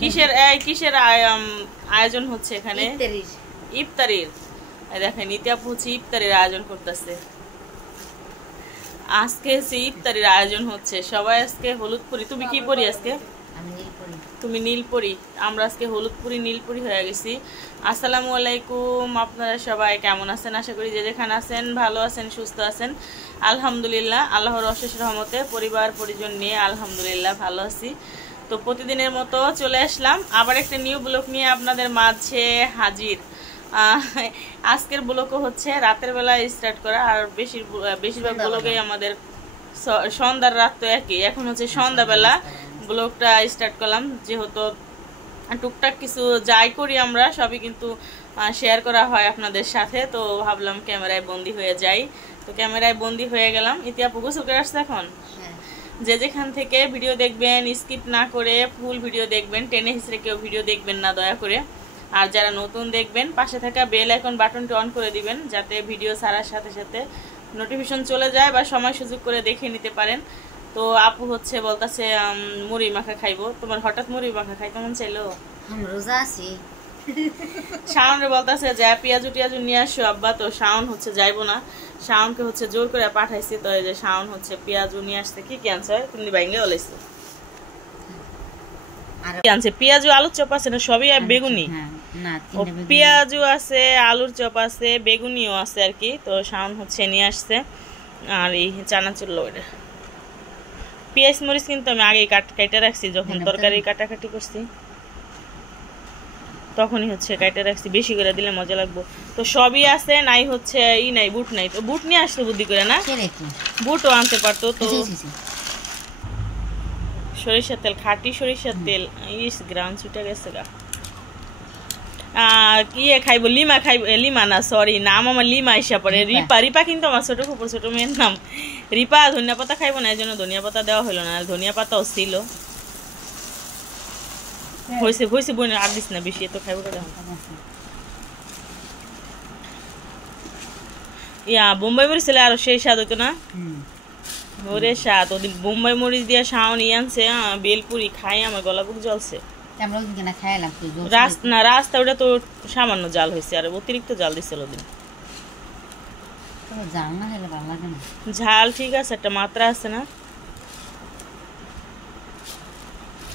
কিসের আয়োজন হচ্ছে এখানে? ইফতারির। দেখেন ইতি আপু হচ্ছে ইফতারির আয়োজন করতেছে। আজকে ইফতারির আয়োজন হচ্ছে, সবাই আজকে হলুদ পরি। তুমি কি পরি আজকে? তুমি নীল পরি। আমরা আজকে হলুদ পরি নীল পরি হয়ে গেছি। আসসালামু আলাইকুম, আপনারা সবাই কেমন আছেন? আশা করি যে যেখানে আছেন ভালো আছেন, সুস্থ আছেন। আলহামদুলিল্লাহ, আল্লাহর অশেষ রহমতে পরিবার পরিজন নিয়ে আলহামদুলিল্লাহ ভালো আছি। তো প্রতিদিনের মতো চলে আসলাম আবার একটা নিউ ব্লগ নিয়ে আপনাদের মাঝে হাজির। আজকের ব্লগও হচ্ছে রাতের বেলা স্টার্ট করা, আর বেশিরভাগ ব্লগেই আমাদের সন্ধ্যার রাত তো একই। এখন হচ্ছে সন্ধ্যাবেলা ব্লগটা স্টার্ট করলাম, যেহেতু টুকটাক কিছু যাই করি আমরা সবই কিন্তু শেয়ার করা হয় আপনাদের সাথে। তো ভাবলাম ক্যামেরায় বন্দি হয়ে যাই, তো ক্যামেরায় বন্দি হয়ে গেলাম। ইতি আপু গোসল করে আসছে এখন। যে যেখান থেকে ভিডিও দেখবেন স্কিপ না করে ফুল ভিডিও দেখবেন, টেনে হিসেবে কেউ ভিডিও দেখবেন না দয়া করে। আর যারা নতুন দেখবেন পাশে থাকা বেল আইকন বাটনটি অন করে দিবেন, যাতে ভিডিও ছাড়ার সাথে সাথে নোটিফিকেশন চলে যায় বা সময় সুযোগ করে দেখে নিতে পারেন। তো আপু হচ্ছে বলতেছে মুড়ি মাখা খাইবো। তোমার হঠাৎ মুড়ি মাখা খাইতে মন চাইলো? রোজা আছি। শাওনরে বলতেছে যে পেঁয়াজু টিয়াজু নিয়ে আসো আব্বা, তো শাওন হচ্ছে যাইবো না। শাওনকে হচ্ছে জোর করে পাঠাইছি, তো এই যে শাওন হচ্ছে পেঁয়াজু নিয়ে আসছে। কি আনছে? তুমি বাইঙ্গে বলেছো কি আনছে? পেঁয়াজু আলুর চপ আছে না? সবই বেগুনি। পেঁয়াজু আছে, আলুর চপ আছে, বেগুনিও আছে আর কি। তো শাওন হচ্ছে নিয়ে আসছে। আর এই চানাচুর ওইটা পেঁয়াজ মরিচ কিন্তু আমি আগেই কাটে রাখছি, যখন তরকারি কাটাকাটি করছি তখনই হচ্ছে কাটে রাখছি, বেশি করে দিলে মজা লাগবো। তো সবই আছে, নাই হচ্ছে নাই বুট নাই। তো বুট নিয়ে আসতো বুদ্ধি করে, না বুটও আনতে পারতো। তো সরিষার তেল, খাঁটি সরিষার তেল। ইস গ্রাম ছুটে গেছে গা। ইয়ে খাইবো, লিমা খাইবো। লিমা না, সরি নাম আমার লিমা এসে পড়ে। রিপা। রিপা কিন্তু আমার ছোট কুকুর, ছোট মেয়ের নাম রিপা। ধনিয়া পাতা খাইবো না, এই জন্য ধনিয়া পাতা দেওয়া হলো না। ধনিয়া পাতাও ছিল, হয়েছে হয়েছে বোন, আর দিস না বেশি, এত খাইবো কেন? ইয়া বোম্বাই মরিচ ছিল আরো সেই স্বাদ হইতো না? ওরে স্বাদ। ওদিন বোম্বাই মরিচ দিয়া শাওন আনছে বেলপুরি খাই আমার গলা বুক জ্বলছে। রাস্তা ওটা তো সামান্য জাল হয়েছে, আর অতিরিক্ত জাল দিছিল ওদিন। ঝাল ঠিক আছে, একটা মাত্রা আছে না?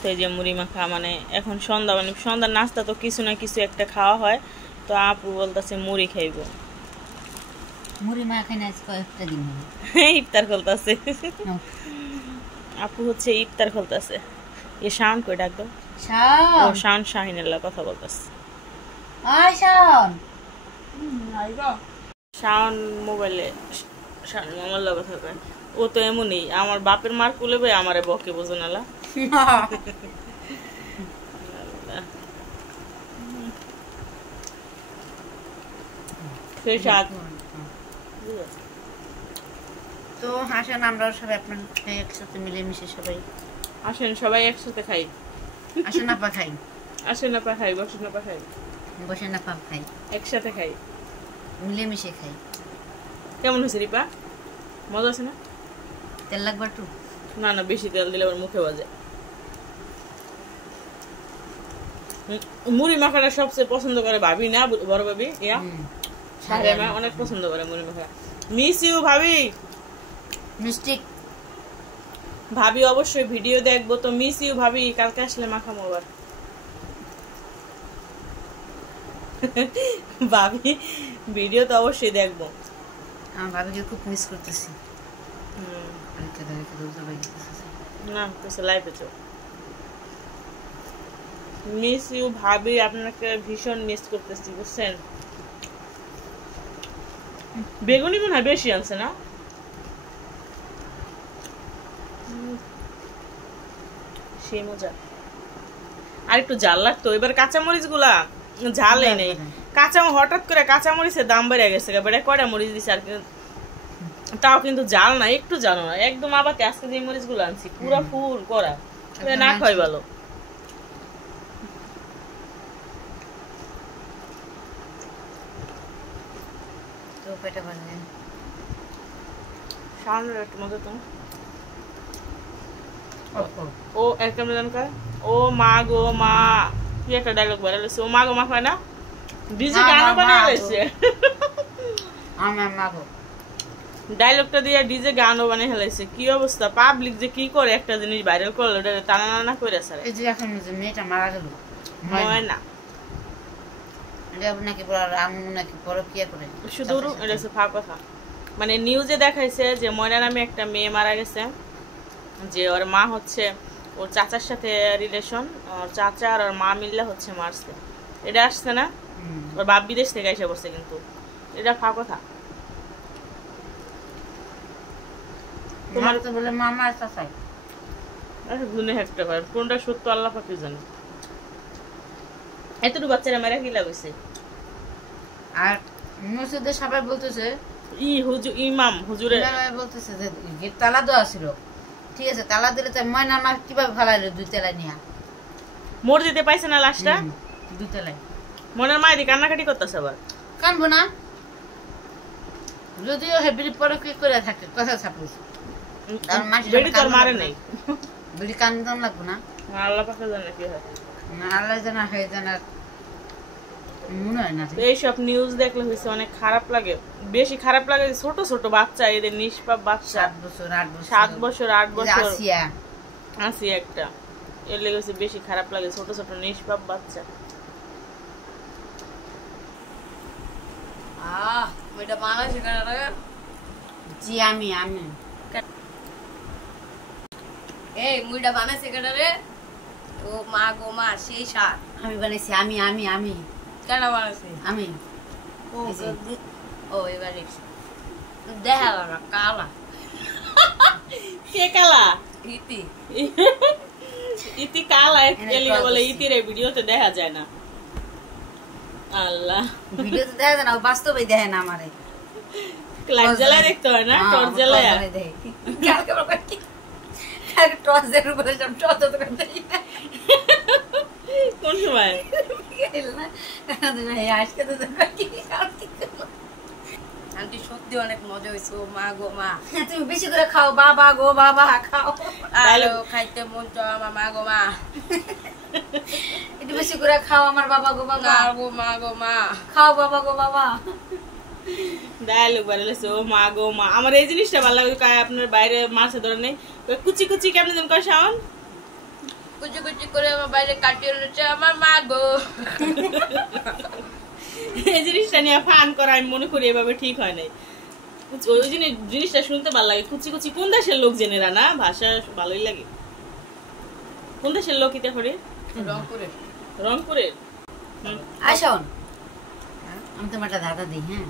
তো এই যে মুড়ি মাখা, মানে এখন সন্ধ্যা, মানে সন্ধ্যার নাস্তা তো কিছু না কিছু একটা খাওয়া হয়। তো আপু বলতেছে মুড়ি খাইবো। মুড়ি মাখাই না কয়েকটা দিন ইফতার খুলতেছে আপু হচ্ছে ইফতার খুলতেছে। এ শাওন কই ডাক দাও। ও শাওন শাহিনের কথা বলতেছে। শাওন মোবাইলে শাওন মামার লগে থাকে। ও তো এমনই, আমার বাপের মার কুলে ভাই আমারে বকে, বোঝো নালা। তো আসেন আমরা সবাই আপনার একসাথে মিলেমিশে সবাই আসেন, সবাই একসাথে খাই। আসেন আপা খাই, আসেন আপা খাই, বসেন আপা খাই, বসেন আপা খাই, একসাথে খাই, মিলেমিশে খাই। কেমন হয়েছে রিপা? মজা আছে না? তেল লাগবে একটু? না না, বেশি তেল দিলে আবার মুখে বাজে। মুড়ি মাখাটা সবচেয়ে পছন্দ করে ভাবি, না বড় ভাবি? ইয়া অনেক পছন্দ করে মুড়ি মাখা। মিস ইউ ভাবি। মিষ্টি ভাবি অবশ্যই ভিডিও দেখবো। তো মিস ইউ ভাবি, কালকে আসলে মাখামো আবার। ভাবি ভিডিও তো অবশ্যই দেখবো। আমার ভাবিকে খুব মিস করতেছি। না লাইভে তো মিস ইউ ভাবি, আপনাকে ভীষণ মিস করতেছি, বুঝছেন? বেগুনি মনে হয় বেশি আনছে না? সেই মজা। আর একটু জাল লাগতো। এবার কাঁচামরিচ গুলা ঝালে নেই। হঠাৎ করে কাঁচামরিচের দাম বেড়ে গেছে, বেড়ে কয়টা মরিচ দিছে আর তাও কিন্তু জাল না, একটু জানো না একদম। আবার আজকে যে মরিচ গুলো আনছি পুরা ফুল করা, না খাই ভালো। তো পেটে বাজে সামনে একটু মজা তো ও এক কেমন জান কয় ও মা গো মা কি একটা ডায়লগ বানাইছে ও মা গো মা কয় না ডিজে গানও বানাইছে আমার মা গো ডায়লগটা দিয়ে ডিজে গানও বানিয়ে ফেলাইছে কি অবস্থা পাবলিক যে কি করে একটা জিনিস ভাইরাল করলো ওটা টানা টানা করে স্যার এই যে এখন যে মেয়েটা মারা গেল ময়না এটা নাকি বড় রাম নাকি বড় কি করে শুধু এটা হচ্ছে ফাঁক কথা মানে নিউজে দেখাইছে যে ময়না নামে একটা মেয়ে মারা গেছে যে ওর মা হচ্ছে ওর চাচার সাথে রিলেশন ওর চাচা আর ওর মা মিললে হচ্ছে মারছে এটা আসছে না ওর বাপ বিদেশ থেকে এসে পড়ছে কিন্তু এটা ফাঁক কথা তোমার তো বলে মামা চাচাই আচ্ছা গুনে একটা বার কোনটা সত্য আল্লাহ পাকে জানে এতটুকু বাচ্চারা মেরা কি লাগছে আর মসজিদে সবাই বলতেছে ইমাম হুজুরে বলতেছে যে গেট তালা দেওয়া ছিল ঠিক আছে তালা দিলে তো ময়না মা কিভাবে ফেলাইলো 2 তলায় নিয়া মসজিদে পাইছে না লাশটা 2 তলায় মনের মায়ের কান্নাকাটি করতেছে আবার কানবো না যদিও হেবিলি পরে কি করে থাকে কথা ছাপুস বেড়ি তোর মারে নাই বেড়ি কান্দন লাগবো না আল্লাহ পাকে জানে কি হয় না আল্লাহ জানা হয় জানা মনে হয় না এইসব নিউজ দেখলে হয়েছে অনেক খারাপ লাগে বেশি খারাপ লাগে ছোট ছোট বাচ্চা এদের নিষ্পাপ বাচ্চা 7 বছর 8 বছর আসিয়া একটা এর লেগে হচ্ছে বেশি খারাপ লাগে ছোট ছোট নিষ্পাপ বাচ্চা ওইটা বাংলাদেশে কাটা জি আমি এই মুইটা বানাইছে কাটা রে ও মা গো মা সেই সাত আমি বানাইছি আমি কাটা বানাইছে আমি ও এবার দেখা না কালা কে কালা ইতি ইতি কালা এলিগে বলে ইতির ভিডিওতে দেখা যায় না আল্লাহ ভিডিওতে দেখা যায় না বাস্তবে দেখে না আমারে লাইট জ্বালায় দেখতে হয় না টর্চ জ্বালায় টর্চের উপরে সব টর্চ তো করতে কোন সময় আজকে তো আন্টি সত্যি অনেক মজা হয়েছে ও মা গো মা তুমি বেশি করে খাও বাবা গো বাবা খাও আলো খাইতে মন চায় আমার মা গো মা একটু বেশি করে খাও আমার বাবা গো বাবা মা গো মা খাও বাবা গো বাবা ডায়লগ বানাইছে ও মা গো মা আমার এই জিনিসটা ভালো লাগে কায় আপনার বাইরে মাছে ধরে নেই কুচি কুচি কেমন যেন কয় শাওন কুচি কুচি করে আমার বাইরে কাটিয়ে রয়েছে আমার মা গো এই জিনিসটা নিয়ে ফান করা আমি মনে করি এভাবে ঠিক হয় নাই ওই জিনিসটা শুনতে ভালো লাগে কুচি কুচি কোন দেশের লোক জেনেরা না ভাষা ভালোই লাগে কোন দেশের লোক এটা করে রংপুরের আসুন আমি তোমার একটা দাদা দিই হ্যাঁ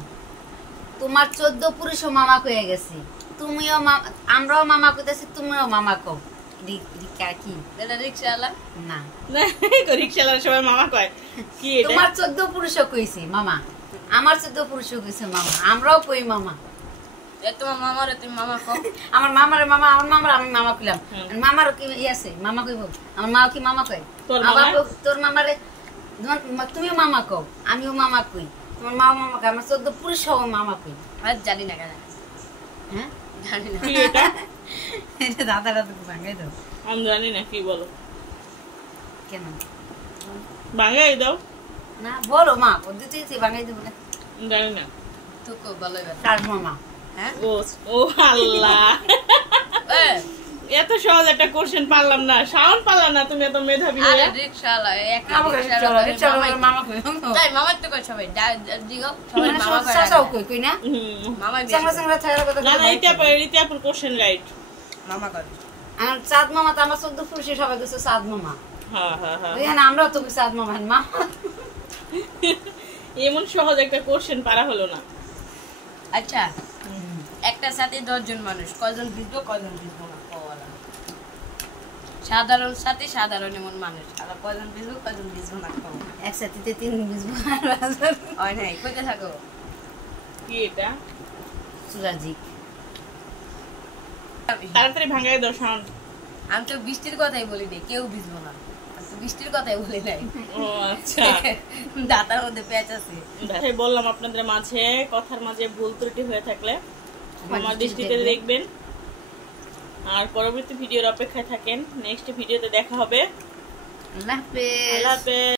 তোমার 14 পুরুষও মামা কয়ে গেছে তুমিও আমরাও মামা কইতেছি তুমিও মামা কও রিক্সা কি এটা রিক্সাওয়ালা না রিক্সাওয়ালার সবাই মামা কয় কি এটা তোমার 14 পুরুষও কইছে মামা আমার 14 পুরুষও কইছে মামা আমরাও কই মামা তোমার মামারে তুমি মামা কও আমার মামারে মামা আমার মামার আমি মামা কইলাম মামারও কি ই আছে মামা কইব আমার মা কি মামা কয় তোর মামারে তুমিও মামা কও আমিও মামা কই তোমার মামা কয় আমার 14 পুরুষও মামা কই আর জানি না কেন হ্যাঁ জানি না কি এটা এটা দাদারা তো ভাঙাই দাও আমি জানি না কি বলো কেন ভাঙাই দাও না বলো মা পদ্ধতি ভাঙাই দেবো না জানি না তো খুব ভালো তার মামা হ্যাঁ ও আল্লাহ এত সহজ একটা কোশ্চেন পারলাম না সাউন্ড পারলাম না তুমি এত মেধাবী হয়ে রিক্সাওয়ালা এক মামা কই তাই মামা তো কই সবাই দিগো সবাই মামা কই সাসাও কই না মামা সাংলা সাংলা ছাড়া কথা না এটা পুরো কোশ্চেন রাইট মামা কই আর চাঁদ মামা তো আমার 14 পুরুষে সবাই কইছে চাঁদ মামা হ্যাঁ এখানে আমরা তো কই চাঁদ মামা মা এমন সহজ একটা কোশ্চেন পারা হলো না আচ্ছা একটা সাথে 10 জন মানুষ কয়জন ভিজবো কয়জন ভিজবো না কোয়ালা সাধারণ সাথে সাধারণ এমন মানুষ আর কয়জন ভিজবো কয়জন ভিজবো না কোয়ালা একসাথে 3 ভিজবো হয় নাই কইতে থাকো কি এটা সুরাজি তাড়াতাড়ি ভাঙাই দাও সাউন্ড আমি তো বৃষ্টির কথাই বলি নাই কেউ ভিজবো না আমি তো বৃষ্টির কথাই বলি নাই ও আচ্ছা দাঁতার মধ্যে প্যাচ আছে বললাম আপনাদের মাঝে কথার মাঝে ভুল ত্রুটি হয়ে থাকলে আমার দৃষ্টিতে দেখবেন আর পরবর্তী ভিডিওর অপেক্ষায় থাকেন। নেক্সট ভিডিওতে দেখা হবে। আল্লাহ হাফেজ। আল্লাহ হাফেজ।